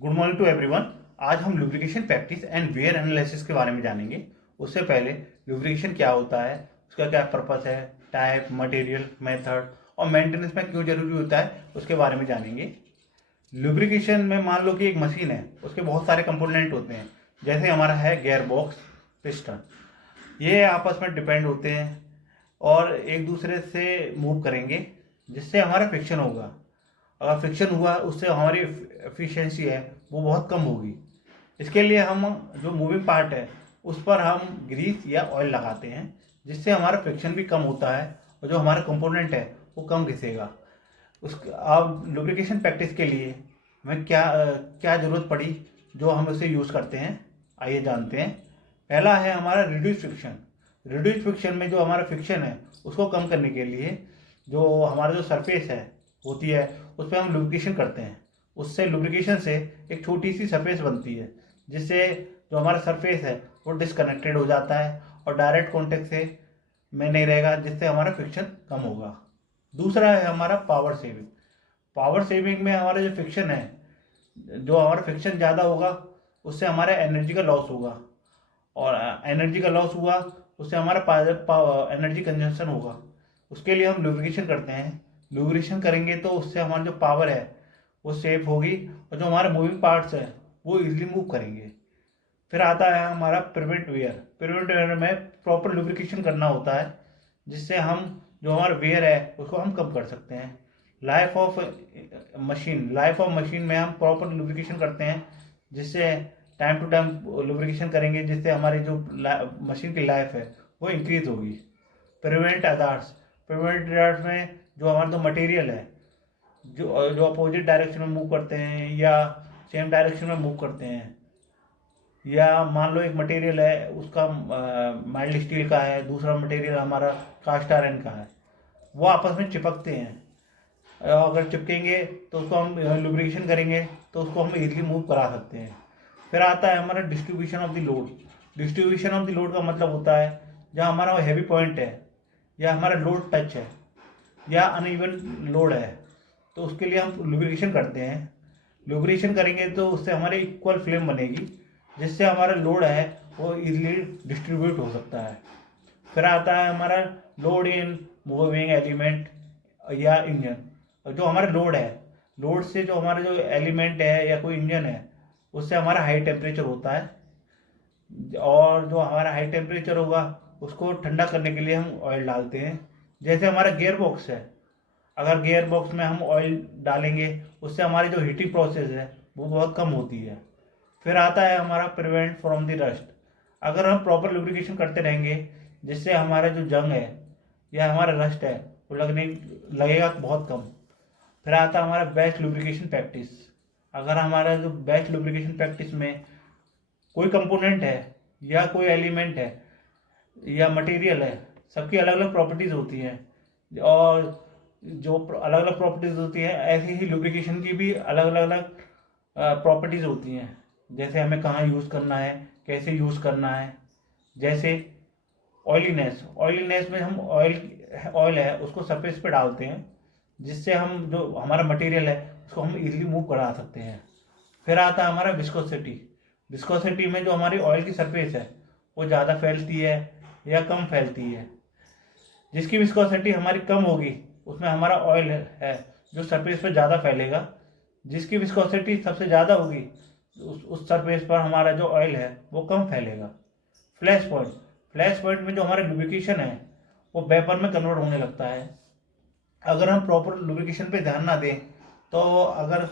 Good morning to everyone. आज हम lubrication practice and wear analysis के बारे में जानेंगे। उससे पहले लुब्रिकेशन क्या होता है, उसका क्या पर्पस है, टाइप, मटेरियल, मेथड और मेंटेनेंस में क्यों जरूरी होता है, उसके बारे में जानेंगे। लुब्रिकेशन में मान लो कि एक मशीन है, उसके बहुत सारे कंपोनेंट होते हैं। जैसे हमारा है गियर बॉक्स, पिस्टन, ये आपस में डिपेंड होते हैं और एक दूसरे से मूव करेंगे जिससे हमारा फ्रिक्शन होगा। अगर फ्रिक्शन हुआ उससे हमारी एफिशिएंसी है वो बहुत कम होगी। इसके लिए हम जो मूविंग पार्ट है उस पर हम ग्रीस या ऑयल लगाते हैं जिससे हमारा फ्रिक्शन भी कम होता है और जो हमारा कंपोनेंट है वो कम घिसेगा। उस अब लुब्रिकेशन प्रैक्टिस के लिए हमें क्या ज़रूरत पड़ी जो हम उसे यूज़ करते हैं, आइए जानते हैं। पहला है हमारा रिड्यूस फ्रिक्शन। रिड्यूस फ्रिक्शन में जो हमारा फ्रिक्शन है उसको कम करने के लिए जो हमारा जो सरफेस है होती है उस पर हम लुब्रिकेशन करते हैं। उससे लुब्रिकेशन से एक छोटी सी सरफेस बनती है जिससे जो हमारा सरफेस है वो डिसकनेक्टेड हो जाता है और डायरेक्ट कॉन्टेक्ट से में नहीं रहेगा, जिससे हमारा फ्रिक्शन कम होगा। दूसरा है हमारा पावर सेविंग। पावर सेविंग में हमारा जो फ्रिक्शन है, जो हमारा फ्रिक्शन ज़्यादा होगा उससे हमारा एनर्जी का लॉस होगा और एनर्जी का लॉस हुआ उससे हमारा एनर्जी कंजम्पशन होगा। उसके लिए हम लुब्रिकेशन करते हैं। लुब्रिकेशन करेंगे तो उससे हमारी जो पावर है वो सेव होगी और जो हमारे मूविंग पार्ट्स हैं वो इजीली मूव करेंगे। फिर आता है हमारा प्रिवेंट वेयर। प्रिवेंट वेयर में प्रॉपर लुब्रिकेशन करना होता है जिससे हम जो हमारा वेयर है उसको हम कम कर सकते हैं। लाइफ ऑफ मशीन में हम प्रॉपर लुब्रिकेशन करते हैं जिससे टाइम टू टाइम लुब्रिकेशन करेंगे जिससे हमारी जो मशीन की लाइफ है वो इंक्रीज होगी। Prevent others. प्रिवेंट अदार्स में जो हमारा जो मटेरियल है जो जो अपोजिट डायरेक्शन में मूव करते हैं या सेम डायरेक्शन में मूव करते हैं, या मान लो एक मटेरियल है उसका माइल्ड स्टील का है, दूसरा मटेरियल हमारा कास्ट आयरन का है, वो आपस में चिपकते हैं। अगर चिपकेंगे तो उसको हम लुब्रिकेशन करेंगे तो उसको हम इजीली मूव करा सकते हैं। फिर आता है हमारा distribution of the load. Distribution of the load का मतलब होता है जहाँ हमारा हैवी पॉइंट है या हमारा लोड टच है या अनइवन लोड है तो उसके लिए हम लुब्रिकेशन करते हैं। लुब्रिकेशन करेंगे तो उससे हमारी इक्वल फ्लेम बनेगी जिससे हमारा लोड है वो इजीली डिस्ट्रीब्यूट हो सकता है। फिर आता है हमारा लोड इन मूविंग एलिमेंट या इंजन। जो हमारा लोड है, लोड से जो हमारा जो एलिमेंट है या कोई इंजन है उससे हमारा हाई टेम्परेचर होता है और जो हमारा हाई टेम्परेचर होगा उसको ठंडा करने के लिए हम ऑयल डालते हैं। जैसे हमारा गियर बॉक्स है, अगर गियर बॉक्स में हम ऑयल डालेंगे उससे हमारी जो हीटिंग प्रोसेस है वो बहुत कम होती है। फिर आता है हमारा प्रिवेंट फ्रॉम द रस्ट। अगर हम प्रॉपर लुब्रिकेशन करते रहेंगे जिससे हमारा जो जंग है या हमारा रस्ट है वो लगेगा बहुत कम। फिर आता है हमारा बेस्ट लुब्रिकेशन प्रैक्टिस। अगर हमारा जो बेस्ट लुब्रिकेशन प्रैक्टिस में कोई कंपोनेंट है या कोई एलिमेंट है या मटेरियल है, सबकी अलग अलग प्रॉपर्टीज़ होती हैं और जो अलग अलग प्रॉपर्टीज़ होती हैं ऐसे ही लुब्रिकेशन की भी अलग अलग अलग प्रॉपर्टीज़ होती हैं। जैसे हमें कहाँ यूज़ करना है, कैसे यूज़ करना है। जैसे ऑयलीनेस। ऑयलीनेस में हम ऑयल है उसको सरफेस पे डालते हैं जिससे हम जो हमारा मटेरियल है उसको हम इजीली मूव करा सकते हैं। फिर आता है हमारा विस्कोसिटी। विस्कोसिटी में जो हमारी ऑयल की सरफेस है वो ज़्यादा फैलती है या कम फैलती है। जिसकी विस्कोसिटी हमारी कम होगी उसमें हमारा ऑयल है जो सरफेस पर ज़्यादा फैलेगा। जिसकी विस्कोसिटी सबसे ज़्यादा होगी उस सरफेस पर हमारा जो ऑयल है वो कम फैलेगा। Flash point. फ्लैश पॉइंट में जो हमारा लुब्रिकेशन है वो वेपर में कन्वर्ट होने लगता है। अगर हम प्रॉपर लुब्रिकेशन पे ध्यान ना दें तो अगर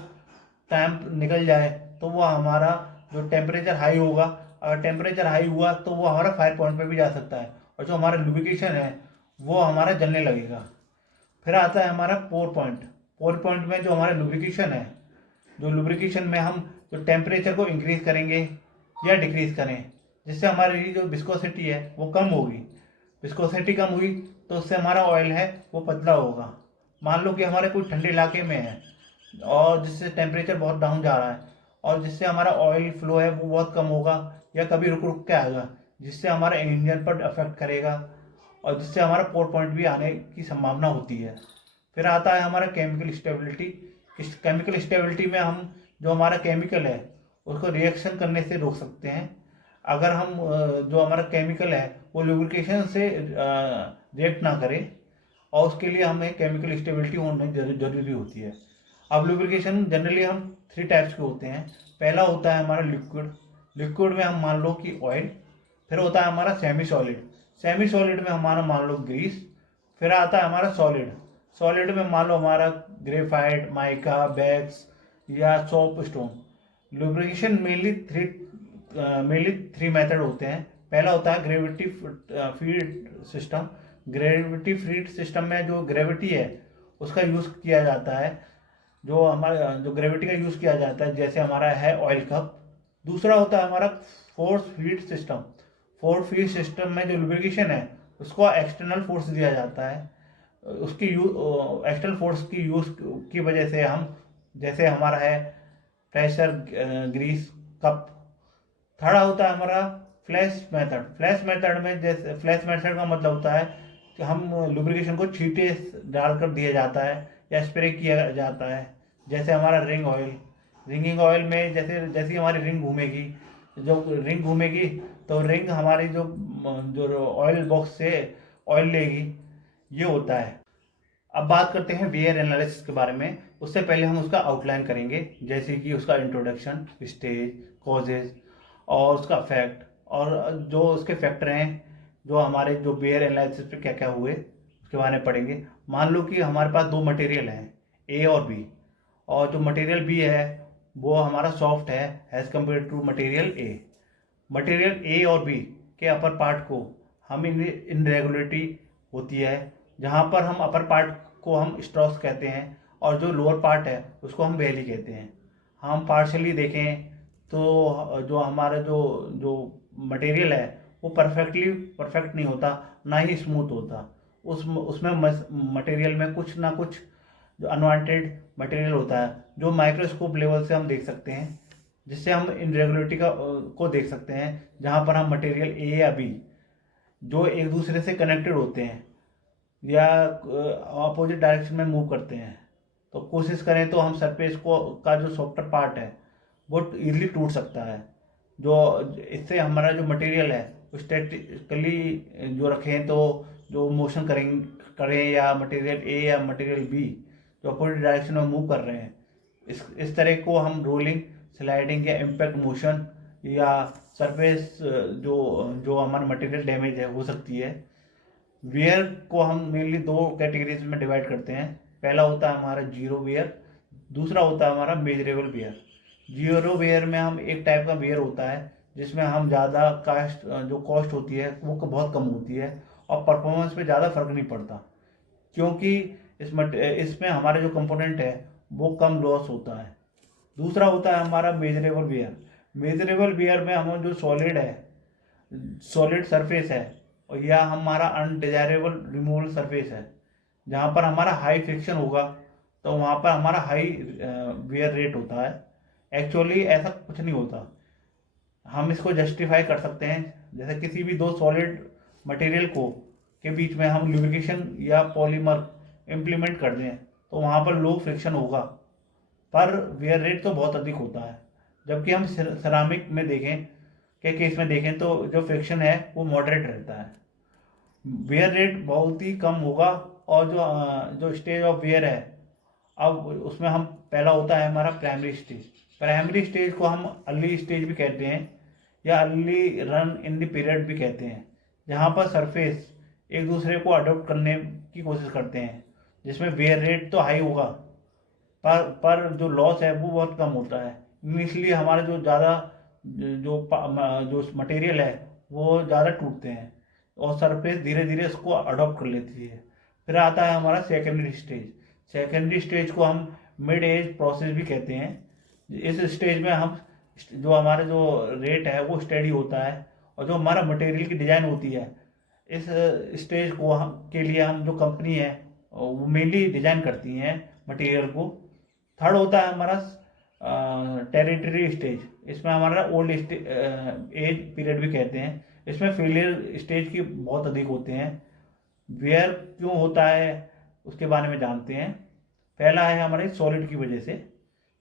टाइम निकल जाए तो वो हमारा जो टेम्परेचर हाई होगा, अगर टेम्परेचर हाई हुआ तो वो हमारा फायर पॉइंट पे भी जा सकता है और जो हमारा लुब्रिकेशन है वो हमारा जलने लगेगा। फिर आता है हमारा पोर पॉइंट। पोर पॉइंट में जो हमारा लुब्रिकेशन है, जो लुब्रिकेशन में हम जो टेम्परेचर को इंक्रीज करेंगे या डिक्रीज करें जिससे हमारी जो विस्कोसिटी है वो कम होगी। विस्कोसिटी कम हुई तो उससे हमारा ऑयल है वो पतला होगा। मान लो कि हमारे कोई ठंडे इलाके में है और जिससे टेम्परेचर बहुत डाउन जा रहा है और जिससे हमारा ऑयल फ्लो है वो बहुत कम होगा या कभी रुक रुक के आएगा जिससे हमारे इंजन पर अफेक्ट करेगा और जिससे हमारा पोर पॉइंट भी आने की संभावना होती है। फिर आता है हमारा केमिकल स्टेबिलिटी। केमिकल स्टेबिलिटी में हम जो हमारा केमिकल है उसको रिएक्शन करने से रोक सकते हैं। अगर हम जो हमारा केमिकल है वो लुब्रिकेशन से रिएक्ट ना करे, और उसके लिए हमें केमिकल स्टेबिलिटी होनी जरूरी होती है। अब लुब्रिकेशन जनरली हम 3 टाइप्स के होते हैं। पहला होता है हमारा लिक्विड। लिक्विड में हम मान लो कि ऑयल। फिर होता है हमारा सेमी सॉलिड। सेमी सॉलिड में हमारा मान लो ग्रीस। फिर आता है हमारा सॉलिड। सॉलिड में मान लो हमारा ग्रेफाइट, माइका, बैग्स या soap stone. Lubrication mainly three method होते हैं। पहला होता है gravity feed system. Gravity feed system में जो ग्रेविटी है उसका यूज़ किया जाता है, जो ग्रेविटी का यूज़ किया जाता है, जैसे हमारा है ऑयल कप। दूसरा होता है हमारा force feed system. Force feed system में जो लुब्रिकेशन है उसको एक्सटर्नल फोर्स दिया जाता है। उसकी एक्सटर्नल फोर्स की यूज़ की वजह से हम, जैसे हमारा है प्रेशर, ग्रीस, कप। थर्ड होता है हमारा फ्लैश मेथड। फ्लैश मेथड में, जैसे फ्लैश मेथड का मतलब होता है कि हम लुब्रिकेशन को छींटे डालकर दिया जाता है या स्प्रे किया जाता है। जैसे हमारा रिंग ऑयल। रिंगिंग ऑयल में जैसे जैसी हमारी रिंग घूमेगी, जो रिंग घूमेगी तो रिंग हमारी जो ऑयल बॉक्स से ऑयल लेगी, ये होता है। अब बात करते हैं वेयर एनालिसिस के बारे में। उससे पहले हम उसका आउटलाइन करेंगे, जैसे कि उसका इंट्रोडक्शन, स्टेज, कॉजेज और उसका इफेक्ट, और जो उसके फैक्टर हैं जो हमारे जो वेयर एनालिसिस पे क्या क्या हुए उसके बारे में पढ़ेंगे। मान लो कि हमारे पास 2 मटेरियल हैं, ए और बी, और जो मटेरियल बी है वो हमारा सॉफ्ट है as compared to material A. Material A और बी के अपर पार्ट को हम इनरेगुलरिटी होती है, जहाँ पर हम अपर पार्ट को हम स्ट्रॉस कहते हैं और जो लोअर पार्ट है उसको हम वैली कहते हैं। हम पार्शली देखें तो जो हमारा जो जो मटेरियल है वो परफेक्ट नहीं होता, ना ही स्मूथ होता। उसमें मटेरियल में कुछ ना कुछ जो अनवांटेड मटेरियल होता है, जो माइक्रोस्कोप लेवल से हम देख सकते हैं, जिससे हम इनरेगुलरिटी को देख सकते हैं। जहाँ पर हम मटेरियल ए या बी जो एक दूसरे से कनेक्टेड होते हैं या अपोजिट डायरेक्शन में मूव करते हैं, तो कोशिश करें तो हम सरफेस को का जो सॉफ्टर पार्ट है वो इजीली टूट सकता है। जो इससे हमारा जो मटेरियल है स्टैटिकली जो रखें, तो जो मोशन करें या मटेरियल ए या मटेरियल बी जो अपोजिट डायरेक्शन में मूव कर रहे हैं, इस तरह को हम रोलिंग, स्लाइडिंग या इम्पैक्ट मोशन या सरफेस जो जो हमारा मटेरियल डैमेज है हो सकती है। वेयर को हम मेनली 2 कैटेगरीज में डिवाइड करते हैं। पहला होता है हमारा जीरो वेयर, दूसरा होता है हमारा मेजरेबल वेयर। जीरो वेयर में हम एक टाइप का वेयर होता है जिसमें हम ज़्यादा कॉस्ट होती है वो बहुत कम होती है और परफॉर्मेंस पे ज़्यादा फर्क नहीं पड़ता, क्योंकि इसमें हमारे जो कंपोनेंट है वो कम लॉस होता है। दूसरा होता है हमारा मेजरेबल वेयर। मेजरेबल वेयर में हम जो सॉलिड सरफेस है और या हमारा अनडिजायरेबल रिमूवल सरफेस है, जहाँ पर हमारा हाई फ्रिक्शन होगा तो वहाँ पर हमारा हाई वेयर रेट होता है। एक्चुअली ऐसा कुछ नहीं होता। हम इसको जस्टिफाई कर सकते हैं, जैसे किसी भी 2 सॉलिड मटेरियल के बीच में हम लुब्रिकेशन या पॉलीमर इम्प्लीमेंट कर दें तो वहाँ पर लो फ्रिक्शन होगा, पर वेयर रेट तो बहुत अधिक होता है। जबकि हम सिरामिक में देखें के केस में देखें तो जो फ्रिक्शन है वो मॉडरेट रहता है, वेयर रेट बहुत ही कम होगा। और जो स्टेज ऑफ वेयर है, अब उसमें हम पहला होता है हमारा प्राइमरी स्टेज। प्राइमरी स्टेज को हम अर्ली स्टेज भी कहते हैं या early run in the period भी कहते हैं, जहाँ पर सरफेस एक दूसरे को अडोप्ट करने की कोशिश करते हैं, जिसमें वेयर रेट तो हाई होगा पर जो लॉस है वो बहुत कम होता है। इसलिए हमारा जो ज़्यादा जो मटेरियल है वो ज़्यादा टूटते हैं और सरफेस धीरे धीरे उसको अडॉप्ट कर लेती है। फिर आता है हमारा सेकेंडरी स्टेज। सेकेंडरी स्टेज को हम मिड एज प्रोसेस भी कहते हैं। इस स्टेज में हम जो हमारा जो रेट है वो स्टेडी होता है और जो हमारा मटेरियल की डिज़ाइन होती है, इस स्टेज को के लिए हम जो कंपनी है वो मेनली डिज़ाइन करती हैं मटेरियल को। थर्ड होता है हमारा टेरिटरी स्टेज। इसमें हमारा ओल्ड एज पीरियड भी कहते हैं। इसमें फेलियर स्टेज की बहुत अधिक होते हैं। वेयर क्यों होता है उसके बारे में जानते हैं। पहला है हमारे सॉलिड की वजह से,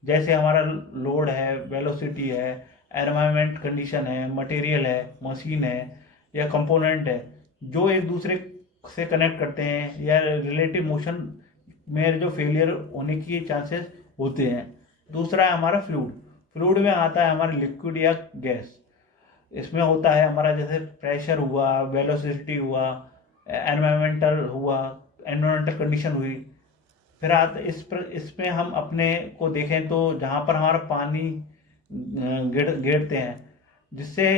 जैसे हमारा लोड है, वेलोसिटी है, एनवायरमेंट कंडीशन है, मटेरियल है, मशीन है या कंपोनेंट है, जो एक दूसरे से कनेक्ट करते हैं या रिलेटिव मोशन में जो फेलियर होने की चांसेस होते हैं। दूसरा है हमारा फ्लूइड। फ्लूइड में आता है हमारा लिक्विड या गैस। इसमें होता है हमारा जैसे प्रेशर हुआ, वेलोसिटी हुआ, एनवायरमेंटल कंडीशन हुई। फिर इसमें हम अपने को देखें तो जहाँ पर हमारा पानी घेरते हैं, जिससे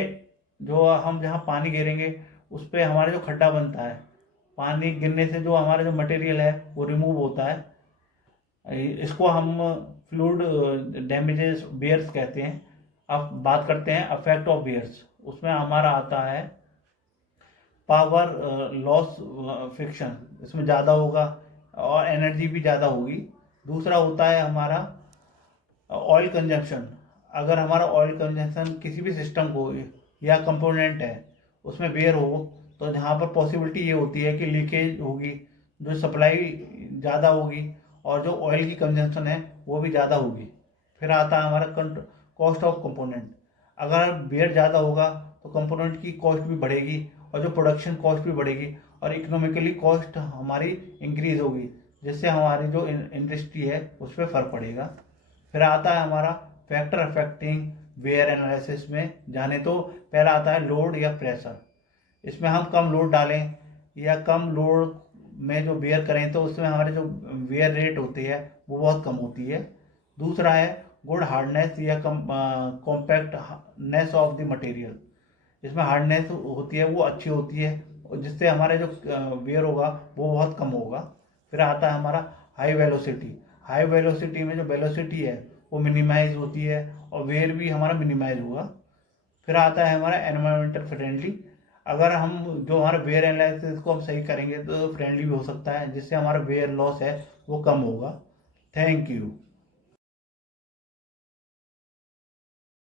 जो हम जहाँ पानी घेरेंगे उस पर हमारा जो खड्डा बनता है, पानी गिरने से जो हमारा जो मटेरियल है वो रिमूव होता है। इसको हम फ्लूइड डैमेजेस बेयर्स कहते हैं। अब बात करते हैं अफेक्ट ऑफ बेयर्स। उसमें हमारा आता है पावर लॉस, फ्रिक्शन इसमें ज़्यादा होगा और एनर्जी भी ज़्यादा होगी। दूसरा होता है हमारा ऑयल कंजम्पशन। अगर हमारा ऑयल कंजम्पशन किसी भी सिस्टम को या कंपोनेंट है उसमें बेयर हो, तो जहाँ पर पॉसिबिलिटी ये होती है कि लीकेज होगी, जो सप्लाई ज़्यादा होगी और जो ऑयल की कंजम्पशन है वो भी ज़्यादा होगी। फिर आता है हमारा कॉस्ट ऑफ कंपोनेंट। अगर बेयर ज़्यादा होगा तो कंपोनेंट की कॉस्ट भी बढ़ेगी और जो प्रोडक्शन कॉस्ट भी बढ़ेगी और इकोनॉमिकली कॉस्ट हमारी इंक्रीज होगी, जिससे हमारी जो इंडस्ट्री है उस पर फर्क पड़ेगा। फिर आता है हमारा फैक्टर अफेक्टिंग वेयर एनालिसिस में जाने तो पहला आता है लोड या प्रेशर। इसमें हम कम लोड डालें या कम लोड में जो बेयर करें तो उसमें हमारे जो वेयर रेट होती है वो बहुत कम होती है। दूसरा है गुड हार्डनेस या कॉम्पैक्टनेस ऑफ द मटेरियल। इसमें हार्डनेस होती है वो अच्छी होती है, जिससे हमारा जो वेयर होगा वो बहुत कम होगा। फिर आता है हमारा हाई वेलोसिटी। हाई वेलोसिटी में जो वेलोसिटी है वो मिनिमाइज होती है और वेयर भी हमारा मिनिमाइज होगा। फिर आता है हमारा एनवायरमेंटल फ्रेंडली। अगर हम जो हमारा वेयर एनालिसिस को हम सही करेंगे तो फ्रेंडली भी हो सकता है, जिससे हमारा वेयर लॉस है वो कम होगा। Thank you.